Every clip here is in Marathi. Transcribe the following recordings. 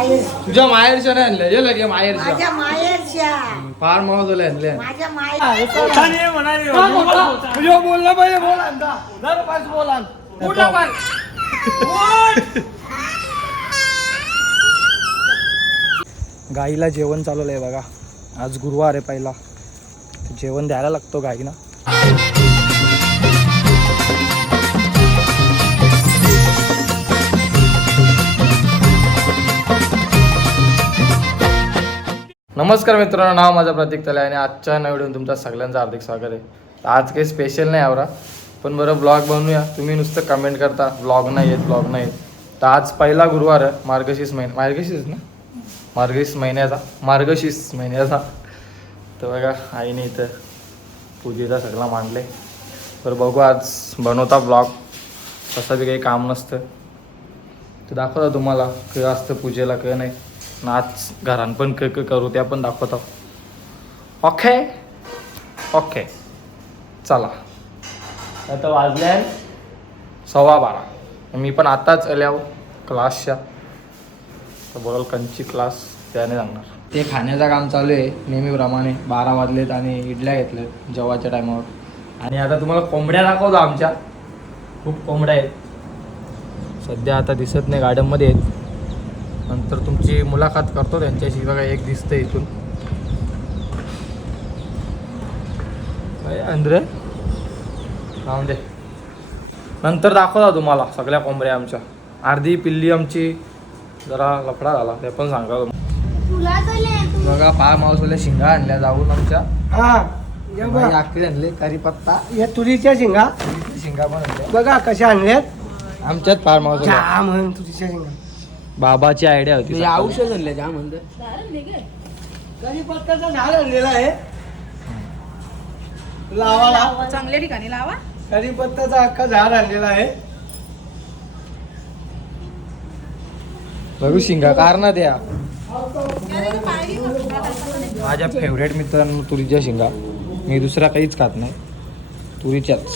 तुझ्या माहेरच्या नाही आणल्या ये लगे माहेरच्या. माझ्या माहेरच्या. फार महत्वाला आणल्या माझ्या तुझ्या बोलला पाहिजे बोला पाच गाईला जेवण चालवलं आहे बघा. आज गुरुवार आहे पहिला. जेवण द्यायला लागतो गाईना. नमस्कार मित्रांनो नाव माझं प्रतीक तले आणि आजच्या नव्या व्हिडिओ तुमचं सगळ्यांचं हार्दिक स्वागत आहे. आज काही स्पेशल नाही आवरा पण बरं ब्लॉग बनवूया. तुम्ही नुसतं कमेंट करता ब्लॉग नाही येत ब्लॉग नाही येत. तर आज पहिला गुरुवार आहे मार्गशीर्ष महिना मार्गशीर्ष ना? मार्गशीर्ष महिन्याचा मार्गशीर्ष महिन्याचा. तर बघा आईने इथं पूजेचा सगळा मांडले तर बघू आज बनवता ब्लॉग तसं बी काही काम नसतं. तर दाखवता तुम्हाला कळ असतं पूजेला क नाही. नाच घरान पण क करू त्या पण दाखवतो. ओके ओके चला. आता वाजल्या. सव्वा बारा. मी पण आताच आल्या क्लासच्या. तर बोलाल कंची क्लास त्याने सांगणार. ते खाण्याचं काम चालू आहे नेहमीप्रमाणे. बारा वाजलेत आणि इडल्या घेतल्यात जेवाच्या टायमावर. आणि आता तुम्हाला कोंबड्या दाखवतो आमच्या. खूप कोंबड्या आहेत. सध्या आता दिसत नाही गार्डनमध्ये आहेत. तुमची मुलाखत करतो त्यांच्याशी बघा एक दिसतं इथून. अंद्रे राहून दे. नंतर दाखवता तुम्हाला सगळ्या कोंबड्या आमच्या. अर्धी पिल्ली आमची. जरा लफडा झाला ते पण सांगा बघा पाय मावसवाल्या शिंगा आणल्या जाऊन आमच्या. हा या बघा. आखरी आणले करीपत्ता या तुरीच्या शिंगा. शिंगा पण आणल्या. बघा कशा आणल्यात. आमच्यात फार मावसवाल्या जा म्हणून तुरीच्या शिंगा. बाबाची आयडिया होती सकाळी. औषध आणलं जा म्हणतं. कढीपत्त्याचं झाड आणलेलं आहे. लावाला चांगल्या ठिकाणी लावा. अख्खा झाड आणलेला आहे. बघू शिंगा कारण द्या माझ्या फेवरेट मित्रांनो तुरीच्या शिंगा. मी दुसरा काहीच खात नाही. तुरीच्याच.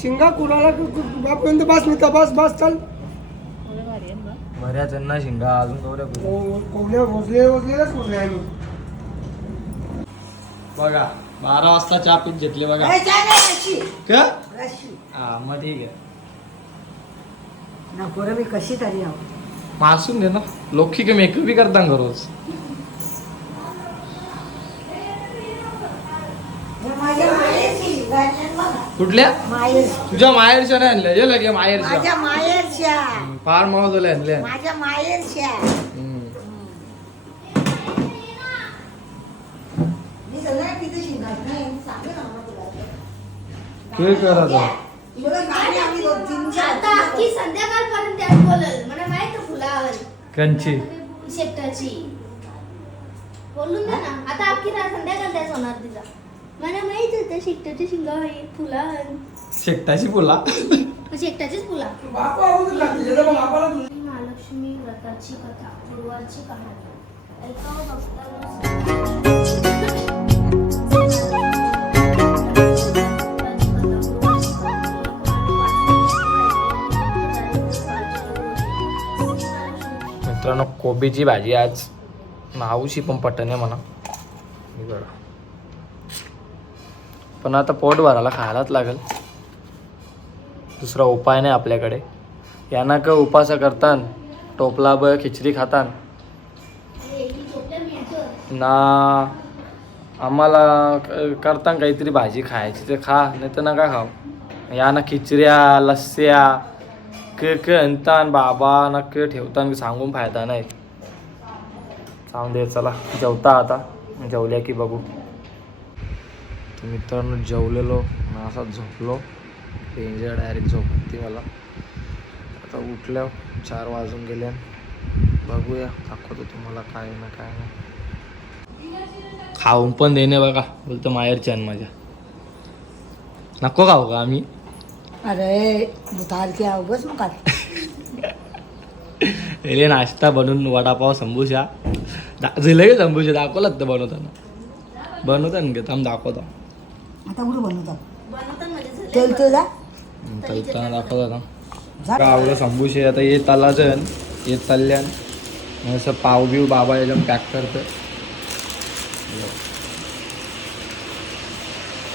शिंगा कुणाला बस मी बस बस चल. बऱ्याच जणांना शिंगा अजून गौऱ्या कुठे? कोवल्या भोजले भोजलेच बोलले आम्ही बघा बारा वाजता चहा पीत घेतले बघा. ना. का. हा मग ठीक आहे. नको रे मी कशी तरी आहो. मासून दे ना. लोकी के मेकअप बी करता का रोज. कुठल्या? माहेर तुझ्या माहेरच्या नाही आणल्या. ये लगे माहेरच्या. माझ्या माहेरच्या. फार महत्वाला आणल्या. माझ्या माहेरच्या. हम्म. मी सगळ्या तिथे शिंगात नाही. सांगते ना मला तुला. काय करायचं तुला गाडी आम्ही दोन तीन चार- आता की संध्याकाळपर्यंत त्यात बोलल. मला माहीत आहे फुलावर कंची. शेपटाची बोलून दे ना. आता अख्खी रात संध्याकाळ त्याच होणार तिचा. मला माहीत होतं शेकटाची शिंगा आहे फुलावर शेकटाची बोला शेकटाचीच फुला. त्याला मग बापाला महालक्ष्मी व्रताची कथा पूर्वाची कहाणी. ऐकावं बघता मित्रांनो कोबीची भाजी आज मावशी पण आहे म्हणा. हे बघा. पण आता पोट भरायला खायलाच लागेल. दुसरा उपाय नाही आपल्याकडे. यांना का उपास करतान टोपला ब खिचडी खातान? ना आम्हाला क- करतान काहीतरी भाजी खायची ते खा नाही तर नका खाऊ. या ना खिचड्या लस्स्या के के आणतान बाबा ना क ठेवतान सांगून फायदा नाही. सांगून दे चला जेवता आता. जेवल्या की बघू. तर मित्रांनो जेवलेलो ना असा झोपलो. डेंजर डायरेक्ट झोपती मला. आता उठल्या चार वाजून गेल्या बघूया दाखवतो तुम्हाला काय ना काय नाही. खाऊन पण देणे बघा बोलतो माहेरच्या माझ्या. नको खाऊ का आम्ही? अरे बुतार के बस मग काय पहिले नाश्ता बनवून वडापाव संभूशा दा जिलेबी संभूशा दाखवलात तर बनवताना. बनवताना घेत आम्ही दाखवतो. आता कुठं बनवतात बनवतात म्हणजे तेल तेल जा. चलताना दाखवतो जा. संभूशे आता येत आलाच येत चालल्यान मग असं पाव बिव बाबा याच्यात पॅक करतं.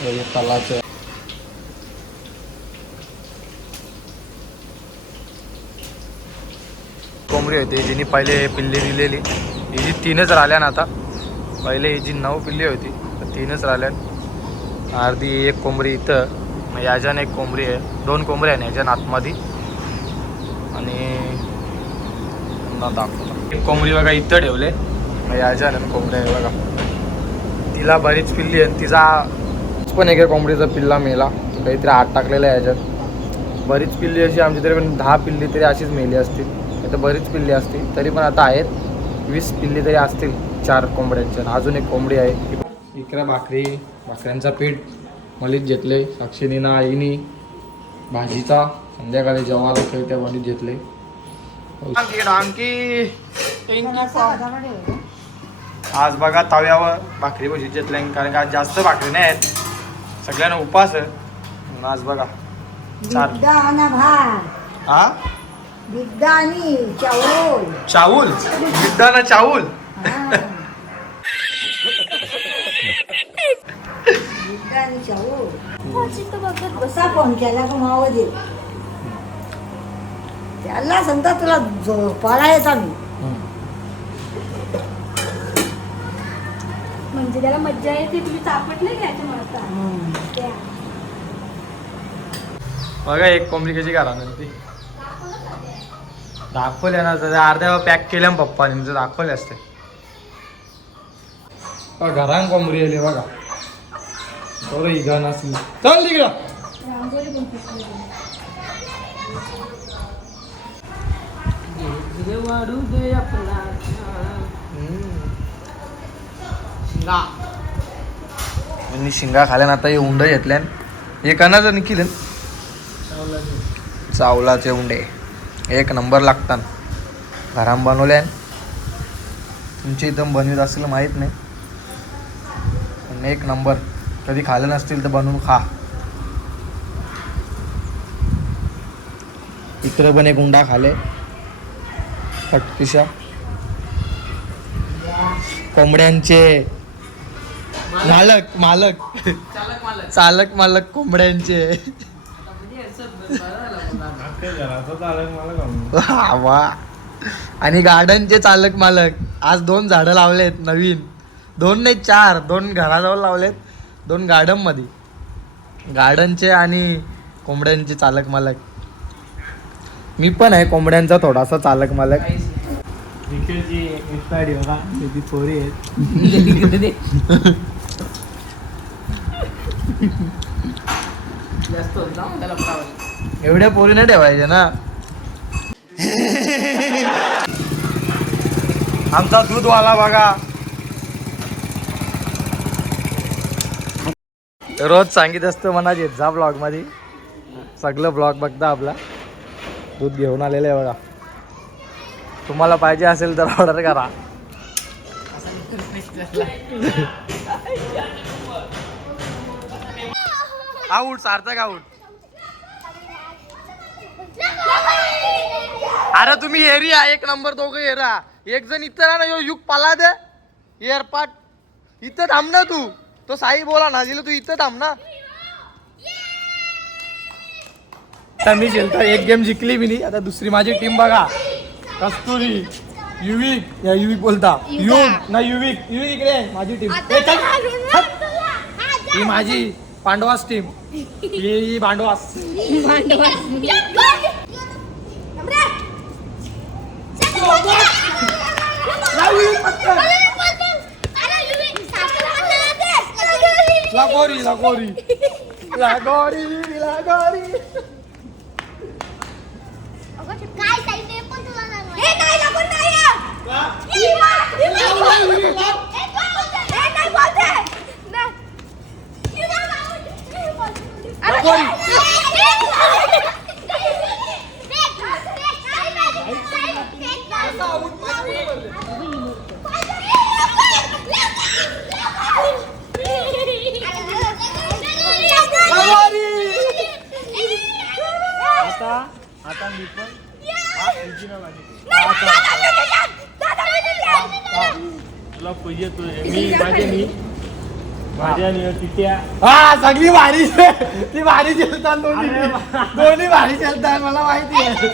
हे तलाचं कोंबडी होती जिने पहिले पिल्ली दिलेली. हिची तीनच राहिल्या ना आता. पहिले हिची नऊ पिल्ली होती तर तीनच राहिल्या अर्धी एक कोंबडी इथं म्हणजे मग याच्यानं एक कोंबडी आहे. दोन कोंबडी आहे ना याच्या आतमध्ये. आणि दाखवतो. एक कोंबडी बघा इथं ठेवले म्हणजे मग याच्यानं कोंबडी आहे बघा. तिला बरीच पिल्ली आहे तिचा पण एका कोंबडीचा पिल्ला मेला. काहीतरी आत टाकलेला आहे याच्यात. बरीच पिल्ली अशी आमची तरी पण दहा पिल्ली तरी अशीच मेली असतील. तर बरीच पिल्ली असतील. तरी पण आता आहेत. वीस पिल्ली तरी असतील. चार कोंबड्यांच्या. आणि अजून एक कोंबडी आहे. इकडे भाकरी. भाकऱ्यांचा पीठ मलीत घेतले साक्षीनीना आईनी भाजीचा संध्याकाळी जेवायला काही त्या मलीत घेतले. आज बघा तव्यावर भाकरी भजी घेतल्या कारण का आज जास्त भाकरी नाही आहेत. सगळ्यांना उपास आहे. आज बघा हा? बिद्दा आणि चावल. चावल? विद्दाना चावल? बघत बस फोन केला का मावं दे त्याला समजा तुला झोपाळा येत आम्ही. म्हणजे त्याला मज्जा येते तुम्ही चापटले घ्यायचे मला बघा एक कोंबडी कशी करा ती. दाखवले ना तर अर्ध्या पॅक केल्या ना पप्पाने म्हणजे दाखवले असते. बघा, घरान कोंबडी आली बघा. बरं ही गाणं असली चल तिकडं. वाढू दे आपला शिंगा मी शिंगा खाल्यान आता हे उंड घेतल्यान. हे अनाज निखिल चावलाचे उंडे. एक नंबर लागतात घराम बनवल्यान. तुमच्या इथं बनवीत असेल माहीत नाही. पण एक नंबर. कधी खाल्लं नसतील तर बनवून खा. इकडे पण एक उंडा खाले पटकिशा. कोंबड्यांचे मालक मालक. चालक मालक कोंबड्यांचे. वा वा. आणि गार्डनचे चालक मालक. आज दोन झाडं लावलेत नवीन. दोन नाही चार. दोन घराजवळ लावलेत. दोन गार्डनमध्ये गार्डनचे आणि कोंबड्यांचे चालक मालक. मी पण आहे कोंबड्यांचा थोडासा चालक मालक. एवढ्या पोरी नाही ठेवायचे ना. आमचा दूधवाला बघा. रोज सांगित असतो मना येत जा ब्लॉगमध्ये सगळं ब्लॉग बघता आपला. दूध घेऊन आलेलं आहे बघा. तुम्हाला पाहिजे असेल तर ऑर्डर करा. आऊट सार्थक आऊट अरे तुम्ही एरिया एक नंबर दोघं एरा एक जण इथं राहा ना यो युग पाला दे एअरपाट. इथं थांब ना तू. तो साई बोला ना दिलं तू इथं थांब ना. आता मी खेळतो एक गेम जिंकली मी नाही. आता दुसरी माझी टीम बघा. कस्तुरी युविक या युविक बोलता. युग ना युविक. युविक इकडे आहे, माझी टीम ही माझी पांडवास टीम ही ही पांडवास. लागोरी लागोरी लागोरी लागोरी काय साईड आहे पण तुला नाही हे नाही लागून नाही हे बघ, हे बघ. हे बघ. हे नाही बोलते. नाही. हे बघ, हे बोलते. अरे, लागोरी. हे लागोरी तुला पाहिजे तू. मी माझे मी. माझ्या नि तिच्या हा सगळी भारी ती भारी खेळतात दोन्ही. दोन्ही भारी खेळतात मला माहिती आहे.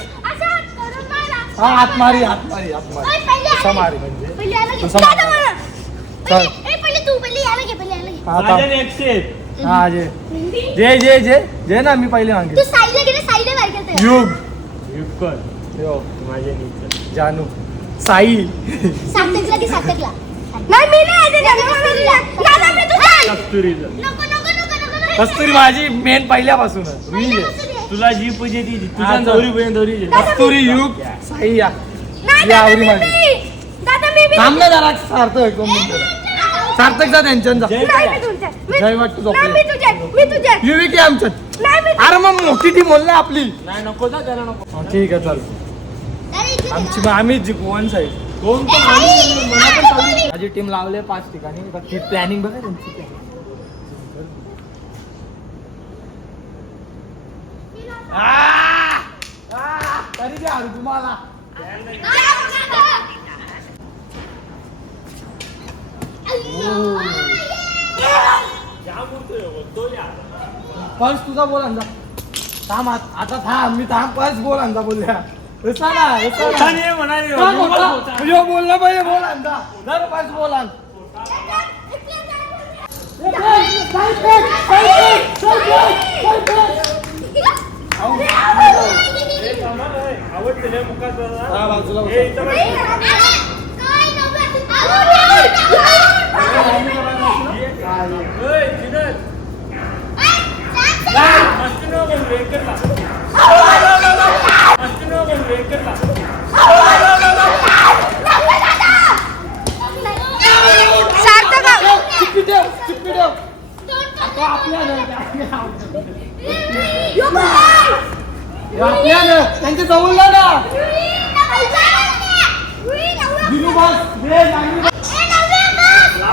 हा हात मारी हात मारी हात मारी. ओय, पहिले तसं याला मारी घे. म्हणजे. चल. हा, हा जे. जे जे जे. जे ना मी पहिले तू मागे युग. युक्कल यो. माझ्या नीचं जानू. साई. सार्थकला की सार्थकला नाही मी नाही येते दादा दादा मी तू चल. कस्तुरीचं नको नको नको नको नको. कस्तुरी माझी मेन पहिल्यापासूनच रील आहे. पहिल्यापासून. तुला जी पाहिजे ती तुझ्या हा, चल. दौरी पाहिजे दौरी घे. कस्तुरी युग साई या नाही ही दादा आवडी मी माझी. मी. दादा मी मी थांब ना जरा सार्थक दोन मिनिटं. सार्थक जा त्यांच्या जा जय नाही करा. मी तुझ्या मी- जय वाटतं झोपले. नाही मी तुझ्या मी तुझ्या युवी की आमच्यात नाही मी अरे मग मोठी टीम बोल ना आपली नाही नको जा त्याला नको ठीक आहे चल आमची आम्हीच जिंकू वन साईड कोण. माझी टीम लावले पाच ठिकाणी बाकी प्लॅनिंग बघा त्यांची planning. आ! आ! तरी द्या अरे तुम्हाला हो, तो. पर्स तुझा बोल अंदा थांब आत- आता थांब मी थांब पर्स बोल अंदा बोलल्या ना. मोठा नाही म्हणाले हो. का मोठा? यो बोलला पाहिजे बोल अंदा जर पर्स बोल आण. हे हे. हा, बाजूला आपल्यानं त्यांच्या जवळला ना दिनू बस हे जागली बस.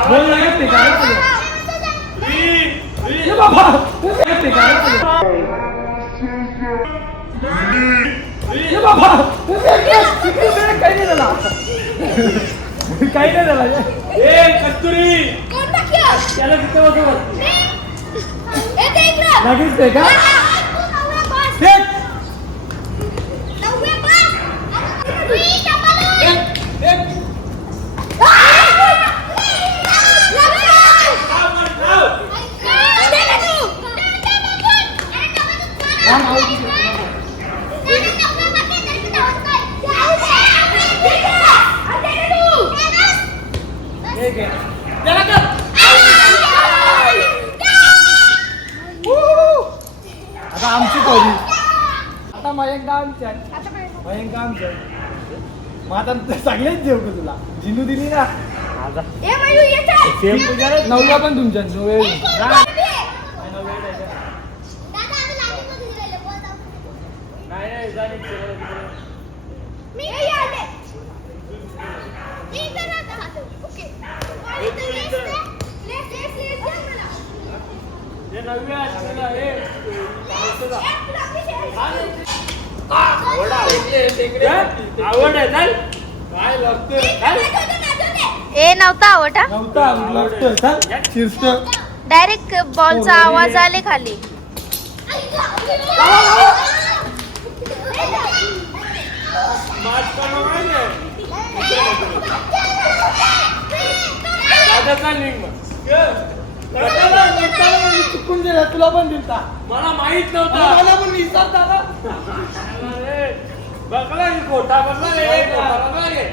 बोल लगेच फेकायला पाहिजे. हे बाबा लगेच फेकायला पाहिजे. हे बाबा लगेच- चिप्पी ब्रेक काही नाही झाला काही नाही झाला ए, कस्तुरी त्याला तिथं बसव. लगेच फेका फेक फेक फेक आहे. त्याला कर आता आमची परी आता मयंक आमच्या मयंक आमच्या मग आता सगळेच देऊ का तुला? जिनू दिली ना? नवऱ्या पण तुमच्या नवऱ्या नाही नाही जा नीट सगळं तिकडे. मी हे आले मी इथं राहत आहात. ओके. आणि इथं लेस दे. लेस, लेस, लेस दे मला. हे नवव्या आठवीला, हे, इथं जा. एक फ्लॉपी शेअर. आवड आहे. चल काय लागतोय. ए नव्हता आवडा डायरेक्ट बॉलचा आवाज आले खाली मात चुकून दिला तुला पण दिलता. मला माहीत नव्हतं. मला पण विसरता ना अरे, बघला खोटा बघला रे खोटा बघला रे.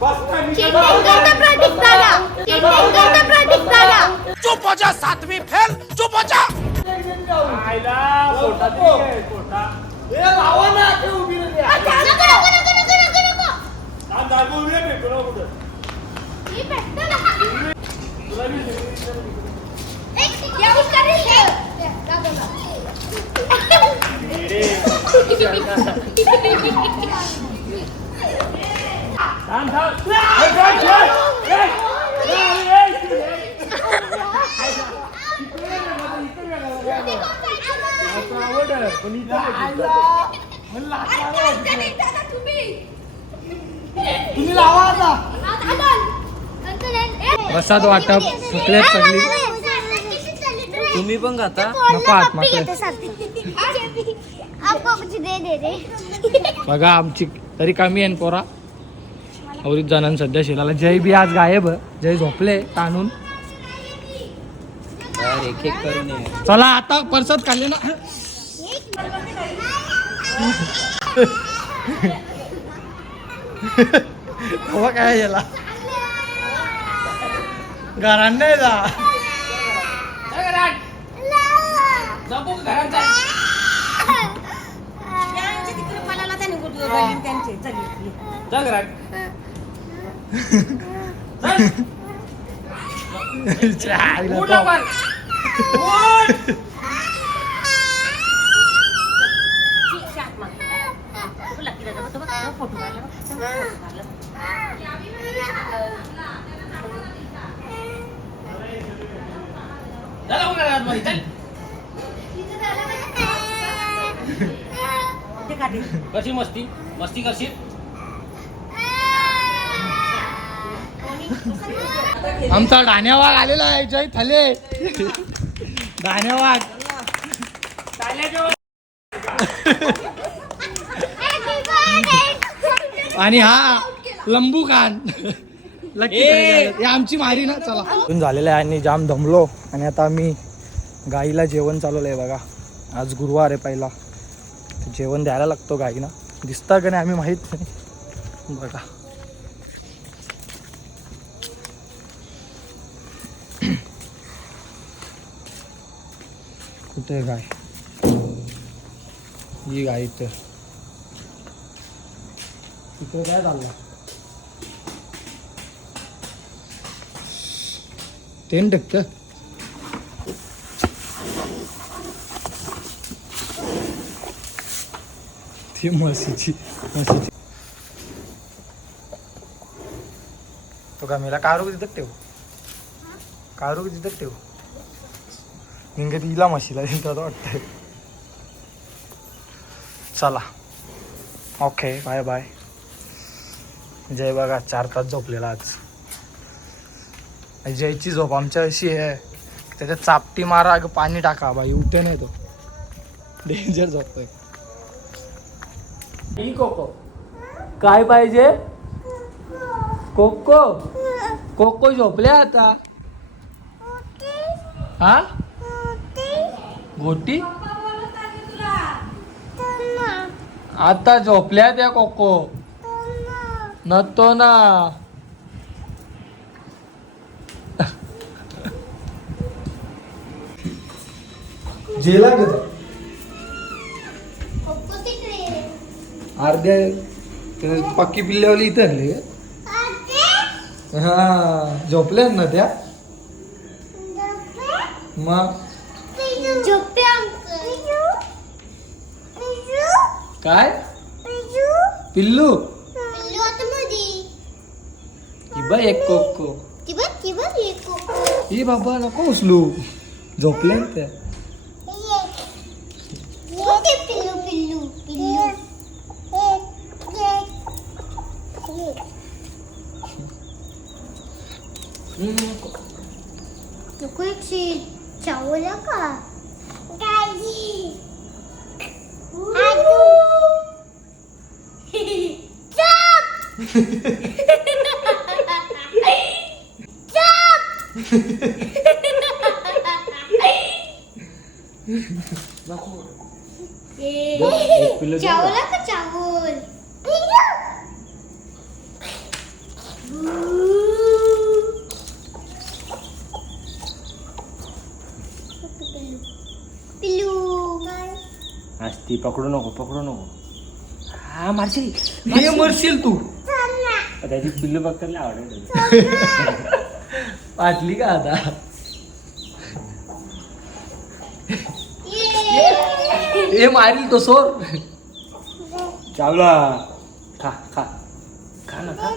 बस ना, मी चीटिंग कसं- करता प्रतीक दादा. चीटिंग करता प्रतीक दादा. आईला खोटा खोटा. हे लावा ना ते उभी राहिली. नको नको नको नको नको नको हा, दाखव उभी आहे, फेकू नको कुठं. ही भेटतो ना तुला मी एक येऊन करेल हे. दादा रे. थांब, थांब. ए, थांब, थांब. ए, ए, ए, ए. आता आवड आहे, पण इथं नाही. म्हणलं आता दादा दादा तुम्ही तुम्ही लावा आता. प्रसाद वाटप थकलेत सगळी तुम्ही पण खाता. नको आत्महत्या आपको कुछ दे दे रे बघा आमची तरी कमी आहे न पोरा. अवरीत जणांना सध्या शिराला. जय बी आज गायब. जय झोपले ताणून एक एक करून ये. चला आता परसाद खाल्ले ना. हवा काय याला घरात नाही जा नको घरात जा. जा घरात. आईला उठ तो- लवकर. उठ. जा लवकर घरात मध्ये, चल. कशी मस्ती? मस्ती करशील आमचा धान्यावाग आलेला आहे जय थले. धान्यावाग आणि हा लंबू खान लकी आमची मारी ना चला. झालेलं आहे आणि जाम दमलो. आणि आता आम्ही गाईला जेवण चालवलं आहे बघा. आज गुरुवार आहे पहिला. जेवण द्यायला लागतो गाईना. दिसता का नाही आम्ही माहीत नाही. बघा. कुठे गाय? ही गाय तर इथं काय चाललं? तेन टक्क? ती म्हशीची म्हशीची. तो का मेला कारू तिथं ठेव. कारू तिथं ठेव. इंग तिला म्हशीला तिथं वाटतंय. चला. Okay bye bye. जय बघा चार तास झोपलेला आज. जयची झोप आमच्या अशी आहे. त्याच्यात चापटी मारा अगं पाणी टाका बाई उठे नाही तो. डेंजर झोपतोय. कोको. काय पाहिजे? कोको. कोको झोपले आता. हा? गोटी? आता झोपल्या त्या कोको. नतो ना. जेला अर्ध्या ते पक्की पिल्ल्यावाली इथं आणली. हा झोपल्या ना त्या? मग? झोपे काय? पिल्लू? ही बघ एक कोको. हे ही बाबा नको उचलू. झोपल्या त्या. मोठे पिल्लू पिल्लू पिल्लू नको एक चावला का दादी चावला का चावल पिल्लू असती पकडू नको पकडू नको. हा मारशील. हे मरशील. तू. त्याची पिल्लू बघताना आवडेल पाटली का आता? हे मारील तो सोर. चावला. खा खा. खा ना खा.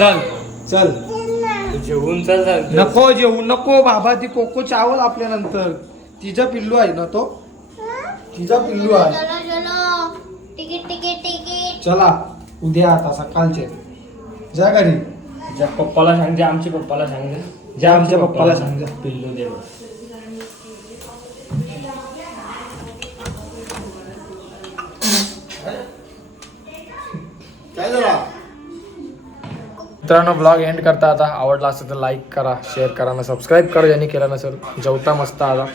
चल. चल. जेवून चल सांगतो. नको जेवू नको बाबा ती कोको चावल आपल्या नंतर. तिचा पिल्लू आहे ना तो? तिचा पिल्लू आहे. चलो चलो. Ticket ticket ticket. चला उद्या आता सकाळचे. जा घरी. ज्या पप्पाला सांग जे आमच्या पप्पाला सांग जा. ज्या आमच्या पप्पाला सांग. जा. पिल्लू दे बस. काय झाला? मित्रांनो ब्लॉग एंड करता आता आवडला असेल तर लाईक करा शेअर करा ना सबस्क्राईब करा ज्यांनी केलं नसेल जेवता मस्त आला